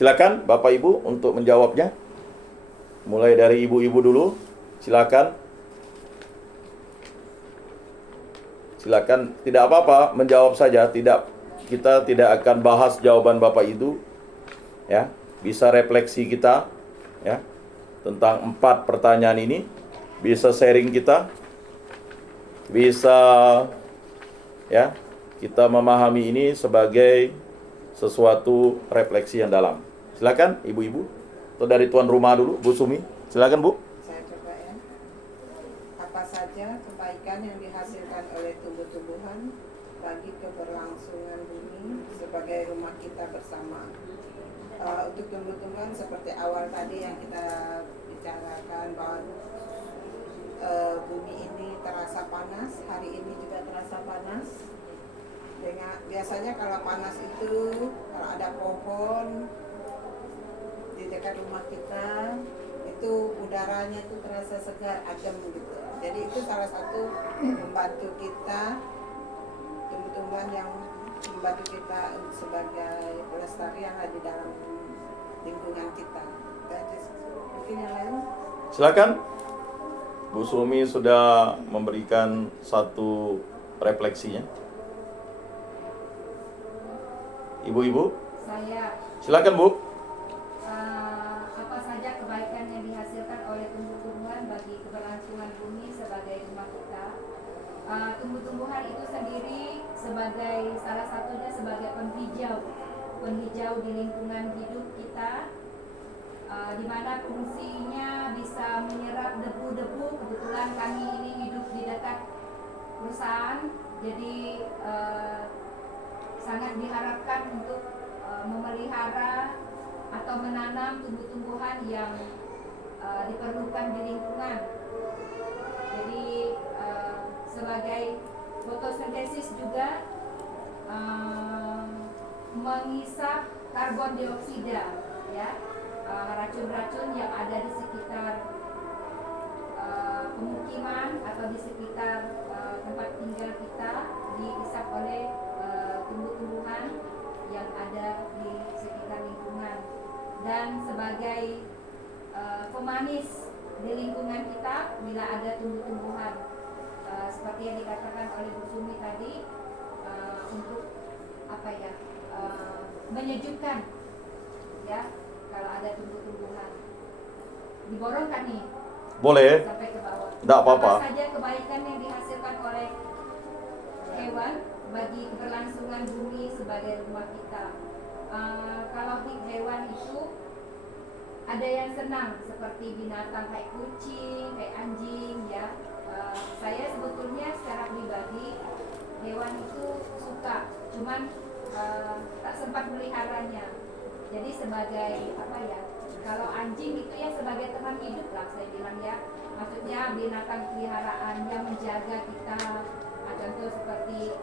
Silakan Bapak Ibu untuk menjawabnya. Mulai dari ibu-ibu dulu. Silakan. Silakan, tidak apa-apa menjawab saja, kita tidak akan bahas jawaban Bapak itu, ya. Bisa refleksi kita, ya, tentang 4 pertanyaan ini, bisa sharing kita, bisa, ya, kita memahami ini sebagai sesuatu refleksi yang dalam. Silakan ibu-ibu, atau dari tuan rumah dulu, Bu Sumi, silakan Bu. Saya coba ya. Apa saja kebaikan yang dihasilkan oleh tumbuh-tumbuhan bagi keberlangsungan bumi sebagai rumah kita bersama. Untuk tumbuh-tumbuhan seperti awal tadi yang kita bicarakan bahwa bumi ini terasa panas, hari ini juga terasa panas. Biasanya kalau panas itu kalau ada pohon di dekat rumah kita itu udaranya itu terasa segar, adem gitu. Jadi itu salah satu membantu kita, tumbuh-tumbuhan yang membantu kita sebagai pelestari yang ada di dalam lingkungan kita. Mungkin yang lain? Silakan. Bu Sumi sudah memberikan satu refleksinya. Ibu-ibu, Saya, silakan Bu. apa saja kebaikan yang dihasilkan oleh tumbuh-tumbuhan bagi keberlangsungan bumi sebagai rumah kita. Tumbuh-tumbuhan itu sendiri sebagai salah satunya sebagai penghijau di lingkungan hidup kita, di mana fungsinya bisa menyerap debu-debu. Kebetulan kami ini hidup di dekat perusahaan, jadi sangat diharapkan untuk memelihara atau menanam tumbuh-tumbuhan yang diperlukan di lingkungan. Jadi sebagai fotosintesis juga mengisap karbon dioksida, ya, racun-racun yang ada di sekitar pemukiman atau di sekitar tempat tinggal kita diisap oleh tumbuh-tumbuhan yang ada di sekitar lingkungan, dan sebagai pemanis di lingkungan kita bila ada tumbuh-tumbuhan, seperti yang dikatakan oleh Bu Sumi tadi, untuk apa ya, menyejukkan, ya, kalau ada tumbuh-tumbuhan. Diborongkan nih Boleh. sampai ke bawah. Tidak apa-apa. Apa saja kebaikan yang dihasilkan oleh hewan bagi keberlangsungan bumi sebagai rumah kita. Kalau hewan itu ada yang senang, seperti binatang kayak kucing, kayak anjing, ya. Saya sebetulnya secara pribadi hewan itu suka, cuman tak sempat meliharanya. Jadi sebagai apa ya? Kalau anjing itu ya sebagai teman hidup lah saya bilang, ya. Maksudnya binatang peliharaan yang menjaga kita. Contoh seperti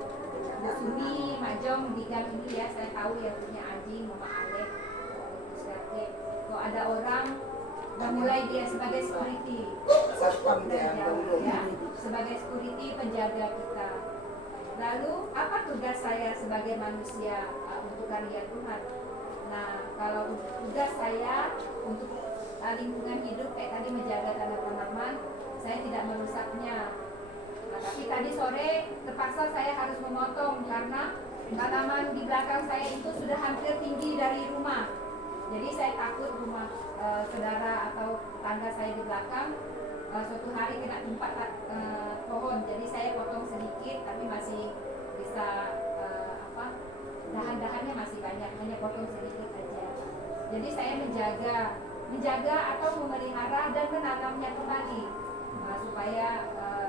Bu Sumi, Mak Jong di gang ini, ya, saya tahu yang punya anjing, Mama Alek, kalau ada orang memulai dia sebagai security, ya, sebagai security penjaga kita. Lalu apa tugas saya sebagai manusia untuk karya Tuhan? Nah, kalau tugas saya untuk lingkungan hidup kayak tadi menjaga tanaman, saya tidak merusaknya. Nah, tapi tadi sore terpaksa saya harus memotong karena tanaman di belakang saya itu sudah hampir tinggi dari rumah. Jadi saya takut rumah saudara atau tangga saya di belakang suatu hari kena timpa pohon. Jadi saya potong sedikit, tapi masih bisa dahan-dahannya masih banyak, hanya potong sedikit aja. Jadi saya menjaga atau memelihara dan menanamnya kembali, supaya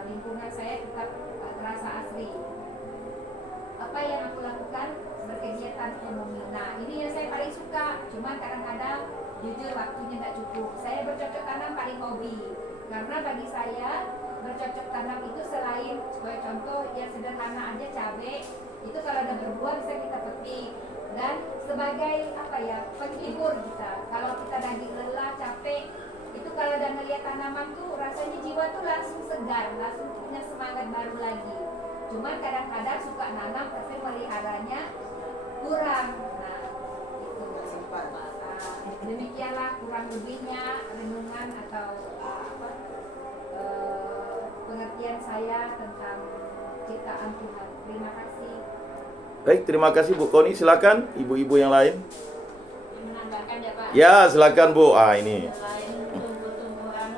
lingkungan saya tetap terasa asri. Apa yang aku lakukan? Berkegiatan ekonomi. Nah, ini yang saya paling suka. Cuman kadang-kadang jujur waktunya tidak cukup. Saya bercocok tanam paling hobi. Karena bagi saya bercocok tanam itu selain sebagai contoh yang sederhana aja, cabai itu kalau ada berbuah bisa kita petik, dan sebagai apa ya, penghibur kita. Kalau kita lagi lelah, capek, itu kalau udah ngeliat tanaman tuh rasanya jiwa tuh langsung segar, langsung punya semangat baru lagi. Cuman kadang-kadang suka nanam tapi meliharanya kurang. Nah, itu sempat. Demikianlah kurang lebihnya renungan atau pengertian saya tentang ciptaan Tuhan. Terima kasih. Baik, terima kasih Bu Koni. Silakan ibu-ibu yang lain. Menambahkan ya Pak. Ya, silakan Bu. Ini. Selain tumbuh-tumbuhan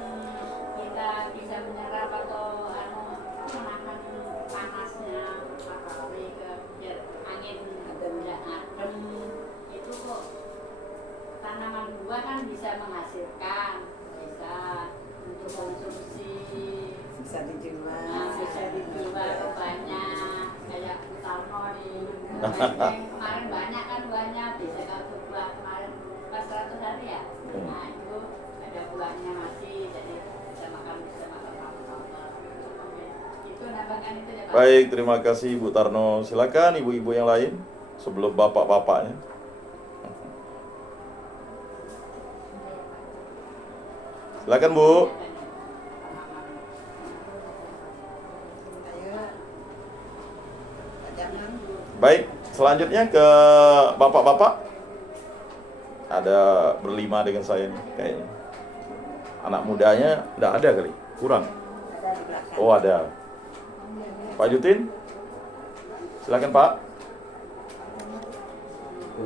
kita bisa menyerap atau menahan panasnya matahari ke biar angin tidak adem, itu kok tanaman buah kan bisa menghasilkan, bisa untuk konsumsi, Bisa dijual. bisa dijual banyak kayak Utarno nih. Kemarin banyak kan buahnya, bisa kalau buah kemarin pas 100 hari ya. Nah itu ada buahnya masih, jadi bisa makan apa-apa. Itu nambahkan itu ya Pak. Baik, terima kasih Bu Tarno. Silakan ibu-ibu yang lain sebelum bapak-bapaknya. Silakan Bu. Ayo. Jangan. Baik, selanjutnya ke bapak-bapak. Ada berlima dengan saya nih kayaknya. Anak mudanya enggak ada kali, kurang. Ada di belakang. Oh, ada. Pak Jutin. Silakan Pak.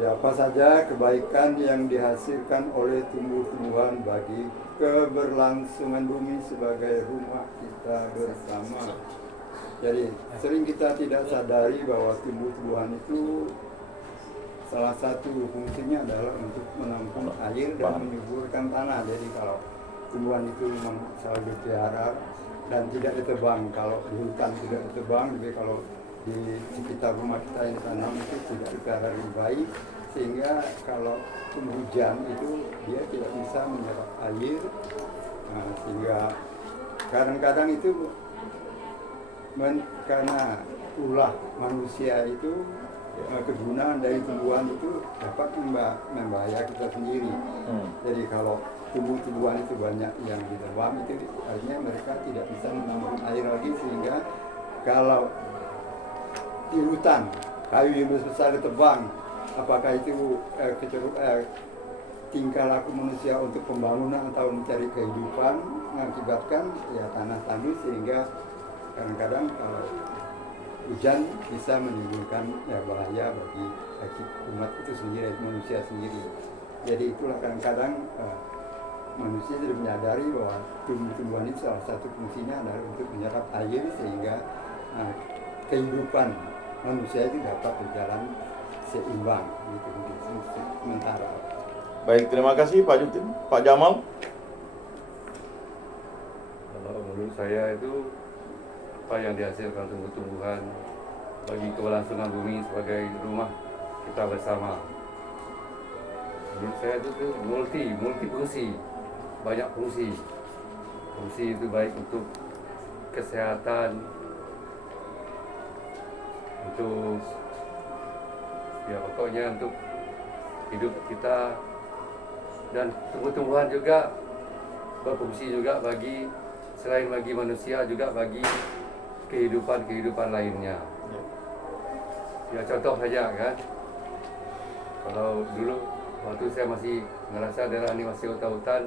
Ya, apa saja kebaikan yang dihasilkan oleh tumbuh-tumbuhan bagi keberlangsungan bumi sebagai rumah kita bersama. Jadi sering kita tidak sadari bahwa tumbuh-tumbuhan itu salah satu fungsinya adalah untuk menampung air dan menyuburkan tanah. Jadi kalau tumbuhan itu memang selalu dipelihara dan tidak ditebang, kalau di hutan tidak ditebang, tapi kalau di sekitar rumah kita yang ditanam itu tidak dipelihara dengan baik, sehingga kalau hujan itu dia tidak bisa menyerap air. Nah, sehingga kadang-kadang itu karena ulah manusia itu kegunaan dari tumbuhan itu dapat membahayakan kita sendiri. Jadi kalau tumbuh-tumbuhan itu banyak yang ditebang, itu artinya mereka tidak bisa menampung air lagi, sehingga kalau di hutan kayu yang besar ditebang, apakah itu tingkah laku manusia untuk pembangunan atau mencari kehidupan, mengakibatkan ya tanah tandus, sehingga kadang-kadang hujan bisa menimbulkan ya bahaya bagi umat itu sendiri, manusia sendiri. Jadi itulah kadang-kadang manusia tidak menyadari bahwa tumbuh-tumbuhan itu salah satu fungsinya adalah untuk menyerap air, sehingga kehidupan manusia itu dapat berjalan seimbang gitu sementara. Baik, terima kasih Pak Jutin. Pak Jamal. Kalau menurut saya itu apa yang dihasilkan tumbuh-tumbuhan bagi keberlangsungan bumi sebagai rumah kita bersama. Menurut saya itu multi fungsi, banyak fungsi. Fungsi itu baik untuk kesehatan, untuk ya pokoknya untuk hidup kita, dan tumbuh-tumbuhan juga berfungsi juga bagi selain bagi manusia juga bagi kehidupan lainnya. Ya contoh saja kan, kalau dulu waktu saya masih ngerasa daerah ini masih hutan-hutan,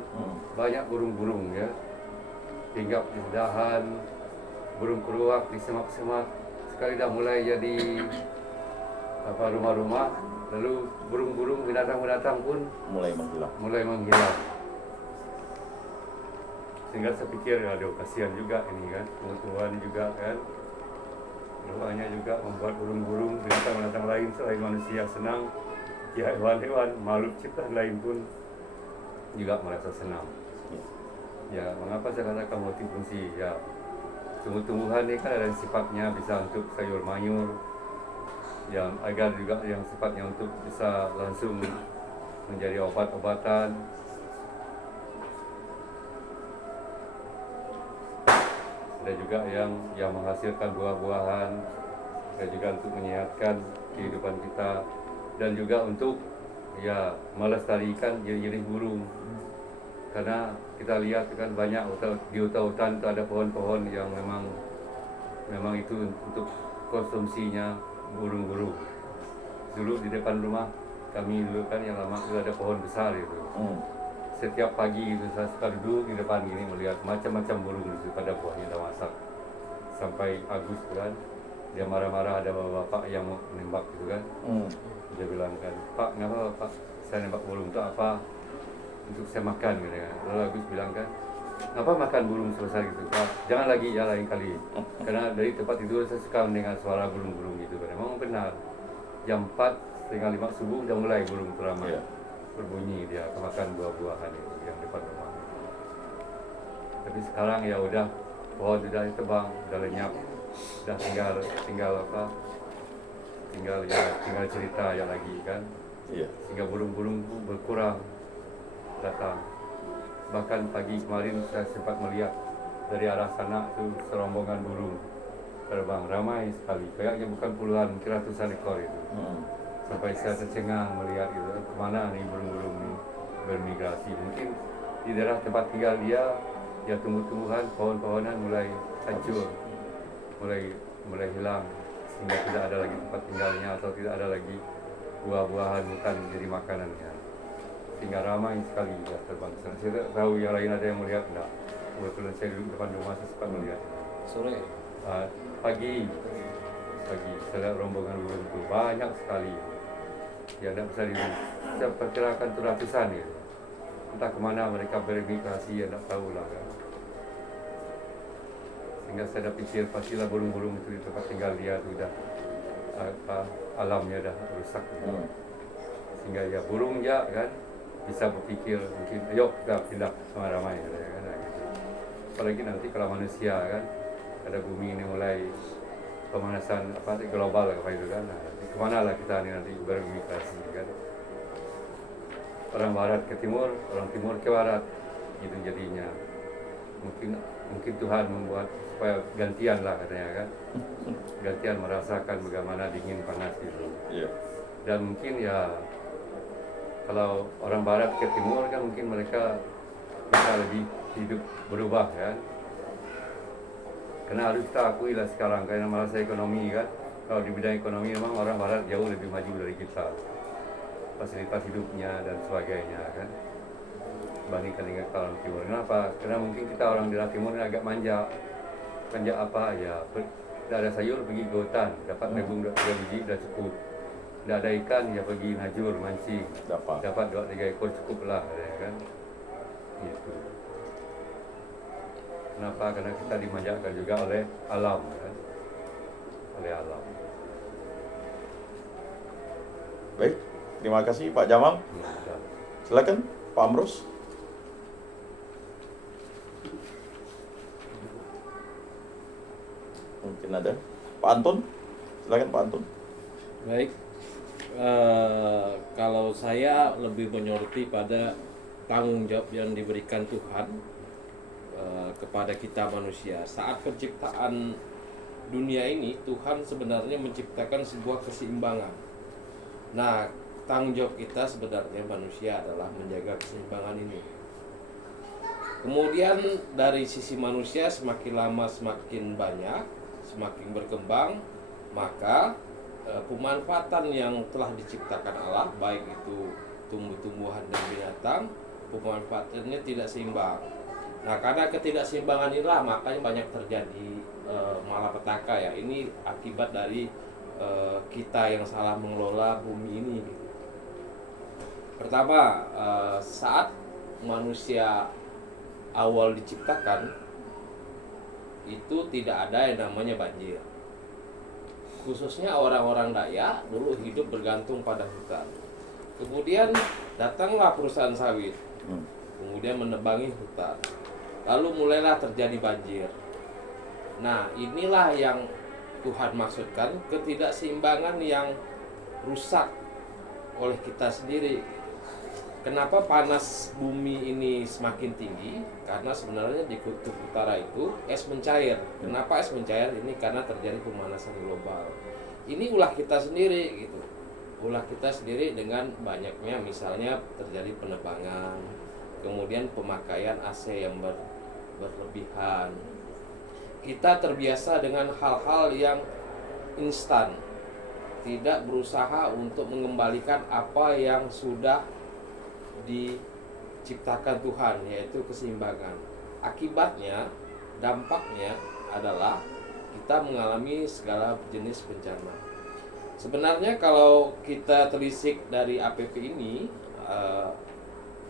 banyak burung-burung ya, hinggap di dahan, burung keruak di semak-semak. Sekali dah mulai jadi rumah-rumah, lalu burung-burung binatang-binatang pun Mulai menghilang. Sehingga saya pikir aduh kasihan juga ini kan, tumbuh-tumbuhan juga kan, doanya juga membuat burung-burung binatang-binatang lain selain manusia senang, ya hewan-hewan makhluk ciptaan lain pun juga merasa senang. Ya mengapa saya katakan multifungsi ya, tumbuh-tumbuhan ini kan ada sifatnya bisa untuk sayur mayur, yang agar juga yang sifatnya untuk bisa langsung menjadi obat-obatan. Ada juga yang menghasilkan buah-buahan, dan juga untuk menyehatkan kehidupan kita, dan juga untuk ya melestarikan jenis burung. Karena kita lihat kan banyak di hutan-hutan itu ada pohon-pohon yang memang itu untuk konsumsinya burung-burung. Dulu di depan rumah kami dulu kan yang lama itu ada pohon besar itu. Setiap pagi itu saya suka duduk di depan gini melihat macam-macam burung itu pada buahnya dah masak. Sampai Agus kan, dia marah-marah ada bapak yang mau menembak gitu kan. Dia bilang kan, Pak, kenapa Pak saya nembak burung itu apa? Untuk saya makan gitu kan. Lalu Agus bilang kan, kenapa makan burung sebesar gitu Pak? Jangan lagi ya lain kali. Karena dari tempat tidur saya suka mendengar suara burung-burung gitu kan. Memang benar. Jam 4:30 subuh udah mulai burung teramai. Berbunyi dia makan buah-buahan itu yang depan rumah. Tapi sekarang ya udah pohon sudah ditebang, udah lenyap, udah tinggal apa? Tinggal cerita ya lagi kan. Sehingga burung-burung itu berkurang datang. Bahkan pagi kemarin saya sempat melihat dari arah sana tuh serombongan burung terbang ramai sekali. Kayaknya bukan puluhan, mungkin ratusan ekor itu. Sampai saya tercengang melihat itu kemana nih burung-burung ini bermigrasi. Mungkin di daerah tempat tinggal dia, ya tumbuh-tumbuhan, pohon-pohonan mulai hancur, mulai hilang, sehingga tidak ada lagi tempat tinggalnya atau tidak ada lagi buah-buahan bukan jadi makanannya. Sehingga ramai sekali dia terbang. Saya tidak tahu yang lain ada yang melihat enggak. Kebetulan saya duduk depan rumah saya sempat melihat. Sore. Pagi saya lihat rombongan burung itu banyak sekali. Ya tidak bisa saya perkirakan itu ratusan ya. Entah kemana mereka bermigrasi ya tidak tahu lah kan. Sehingga saya dah fikir pastilah burung-burung itu di tempat tinggal dia itu dah alamnya dah rusak. Sehingga ya burung ya kan bisa berpikir mungkin yuk kita pindah ramai ya kan gitu. Apalagi nanti kalau manusia kan ada bumi ini mulai pemanasan global apa itu kan, nah, kemana lah kita ini nanti bermigrasi kan, orang barat ke timur, orang timur ke barat gitu jadinya. Mungkin Tuhan membuat supaya gantian lah katanya kan, gantian merasakan bagaimana dingin panas gitu. Dan mungkin ya kalau orang barat ke timur kan mungkin mereka bisa lebih hidup berubah kan. Karena harus kita akui lah sekarang, karena merasa ekonomi kan, kalau di bidang ekonomi memang orang barat jauh lebih maju dari kita. Fasilitas hidupnya dan sebagainya kan, bandingkan dengan orang timur. Kenapa? Karena mungkin kita orang di timur ini agak manja. Manja apa? Ya, tidak ada sayur pergi ke hutan, dapat nabung 2 biji sudah cukup. Tidak ada ikan, ya pergi najur, mancing. Dapat 2-3 ekor cukup lah ya kan. Gitu. Kenapa? Karena kita dimanjakan juga oleh alam kan? Oleh alam. Baik, terima kasih Pak Jamal. Silakan Pak Amrus. Mungkin ada Pak Anton. Silakan Pak Anton. Baik. Kalau saya lebih menyoroti pada tanggung jawab yang diberikan Tuhan kepada kita manusia. Saat penciptaan dunia ini, Tuhan sebenarnya menciptakan sebuah keseimbangan. Nah, tanggung jawab kita sebenarnya manusia adalah menjaga keseimbangan ini. Kemudian dari sisi manusia semakin lama semakin banyak, semakin berkembang, maka pemanfaatan yang telah diciptakan Allah, baik itu tumbuh-tumbuhan dan binatang, pemanfaatannya tidak seimbang. Nah, karena ketidakseimbangan inilah makanya banyak terjadi malapetaka ya. Ini akibat dari kita yang salah mengelola bumi ini. Pertama, saat manusia awal diciptakan itu tidak ada yang namanya banjir. Khususnya orang-orang Dayak dulu hidup bergantung pada hutan. Kemudian datanglah perusahaan sawit, kemudian menebangi hutan. Lalu mulailah terjadi banjir. Nah, inilah yang Tuhan maksudkan, ketidakseimbangan yang rusak oleh kita sendiri. Kenapa panas bumi ini semakin tinggi? Karena sebenarnya di kutub utara itu es mencair. Kenapa es mencair? Ini karena terjadi pemanasan global. Ini ulah kita sendiri gitu. Ulah kita sendiri dengan banyaknya misalnya terjadi penebangan, kemudian pemakaian AC yang berlebihan. Kita terbiasa dengan hal-hal yang instan. tidak berusaha untuk mengembalikan apa yang sudah diciptakan Tuhan, yaitu keseimbangan. Akibatnya, dampaknya adalah kita mengalami segala jenis bencana. Sebenarnya kalau kita telisik dari APP ini,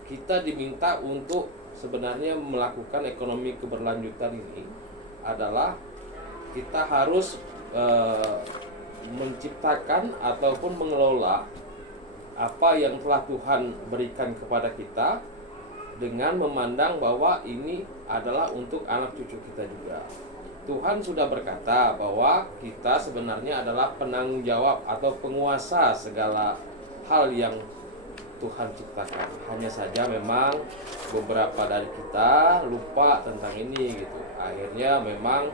kita diminta untuk sebenarnya melakukan ekonomi keberlanjutan ini adalah kita harus menciptakan ataupun mengelola apa yang telah Tuhan berikan kepada kita dengan memandang bahwa ini adalah untuk anak cucu kita juga. Tuhan sudah berkata bahwa kita sebenarnya adalah penanggung jawab atau penguasa segala hal yang Tuhan ciptakan. Hanya saja memang beberapa dari kita lupa tentang ini gitu. Akhirnya memang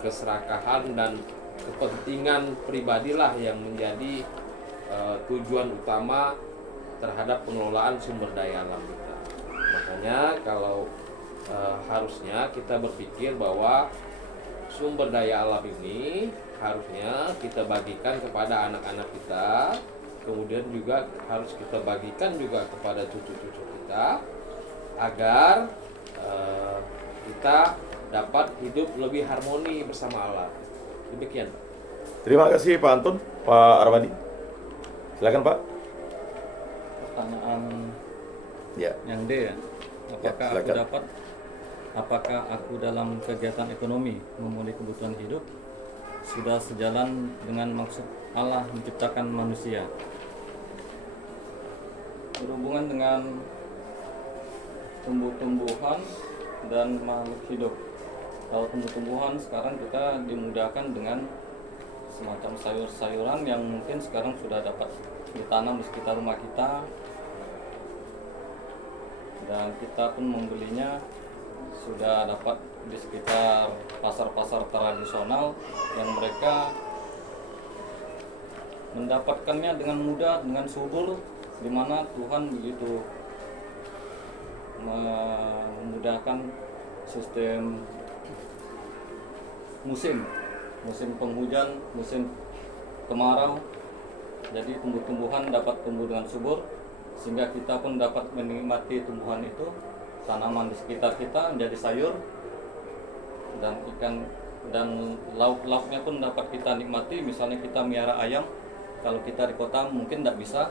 keserakahan dan kepentingan pribadilah yang menjadi tujuan utama terhadap pengelolaan sumber daya alam kita. Makanya kalau harusnya kita berpikir bahwa sumber daya alam ini harusnya kita bagikan kepada anak-anak kita, kemudian juga harus kita bagikan juga kepada cucu-cucu kita agar kita dapat hidup lebih harmoni bersama Allah. Demikian. Terima kasih Pak Antun, Pak Armadi. Silakan Pak. Pertanyaan Ya. yang D ya. silakan. Apakah aku dalam kegiatan ekonomi memenuhi kebutuhan hidup sudah sejalan dengan maksud Allah menciptakan manusia? Berhubungan dengan tumbuh-tumbuhan dan makhluk hidup. Kalau tumbuh-tumbuhan sekarang kita dimudahkan dengan semacam sayur-sayuran yang mungkin sekarang sudah dapat ditanam di sekitar rumah kita, dan kita pun membelinya sudah dapat di sekitar pasar-pasar tradisional yang mereka mendapatkannya dengan mudah, dengan subur, di mana Tuhan begitu memudahkan sistem musim penghujan, musim kemarau. Jadi tumbuh-tumbuhan dapat tumbuh dengan subur, sehingga kita pun dapat menikmati tumbuhan itu, tanaman di sekitar kita menjadi sayur, dan ikan dan lauk-lauknya pun dapat kita nikmati. Misalnya kita miara ayam, kalau kita di kota mungkin tidak bisa,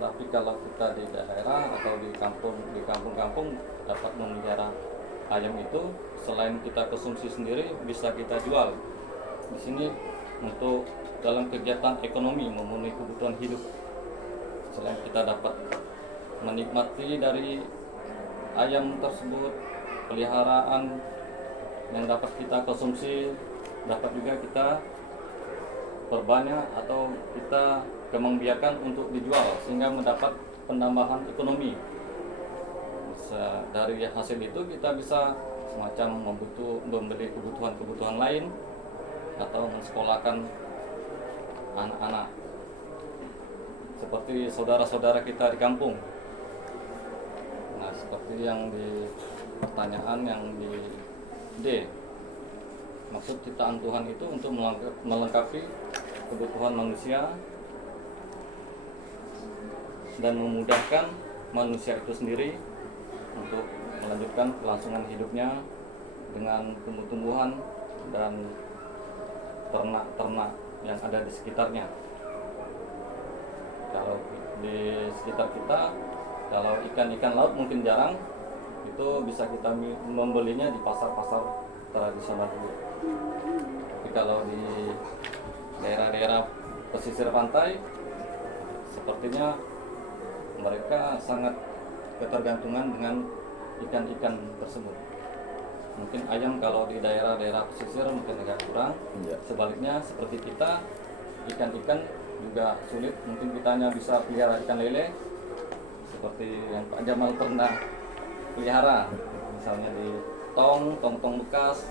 tapi kalau kita di daerah atau di kampung-kampung dapat memelihara ayam itu, selain kita konsumsi sendiri bisa kita jual. Di sini untuk dalam kegiatan ekonomi memenuhi kebutuhan hidup, selain kita dapat menikmati dari ayam tersebut, peliharaan yang dapat kita konsumsi, dapat juga kita perbanyak atau kita kembang biakan untuk dijual sehingga mendapat penambahan ekonomi. Dari hasil itu kita bisa semacam membeli kebutuhan-kebutuhan lain atau mensekolahkan anak-anak seperti saudara-saudara kita di kampung. Nah, seperti yang di pertanyaan yang di D, maksud ciptaan Tuhan itu untuk melengkapi kebutuhan manusia dan memudahkan manusia itu sendiri untuk melanjutkan kelangsungan hidupnya dengan tumbuh-tumbuhan dan ternak-ternak yang ada di sekitarnya. Kalau di sekitar kita, kalau ikan-ikan laut mungkin jarang, itu bisa kita membelinya di pasar-pasar tradisional dulu. Tapi kalau di daerah-daerah pesisir pantai, sepertinya mereka sangat ketergantungan dengan ikan-ikan tersebut. Mungkin ayam kalau di daerah-daerah pesisir mungkin agak kurang. Ya. Sebaliknya seperti kita, ikan-ikan juga sulit. Mungkin kita hanya bisa pelihara ikan lele seperti yang Pak Jamal pernah pelihara, misalnya di tong bekas,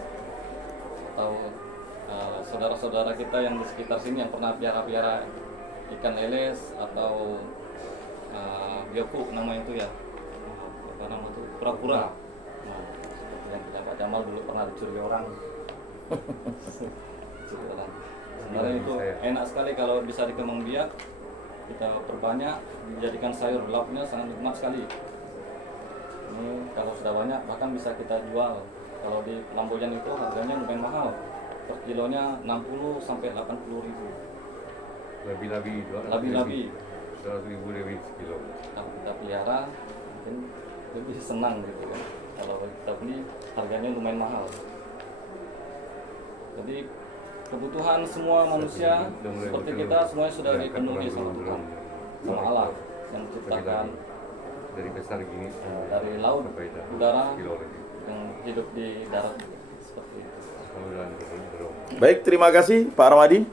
atau saudara-saudara kita yang di sekitar sini yang pernah pelihara ikan lele atau bioku namanya itu ya, apa nama itu, kura-kura. Nah, seperti yang Pak Jamal dulu pernah dicuri orang. Dicuri orang. Sebenarnya itu enak sekali kalau bisa dikembang biak, kita perbanyak, dijadikan sayur lauknya sangat nikmat sekali. Ini kalau sudah banyak bahkan bisa kita jual. Kalau di Lamboyan itu harganya lumayan mahal, per kilonya 60 sampai 80 ribu. Lebih-lebih, Lebih-lebih. 100.000 lebih sekilo. Kalau kita pelihara mungkin lebih senang gitu kan. Kalau kita beli harganya lumayan mahal. Jadi kebutuhan semua manusia seperti kita semuanya sudah dipenuhi sama Tuhan, sama Allah yang menciptakan Dari besar gini dari laut, sampai udara, kilo lagi. yang hidup di darat seperti itu. Kalau dan Baik, terima kasih Pak Ramadi.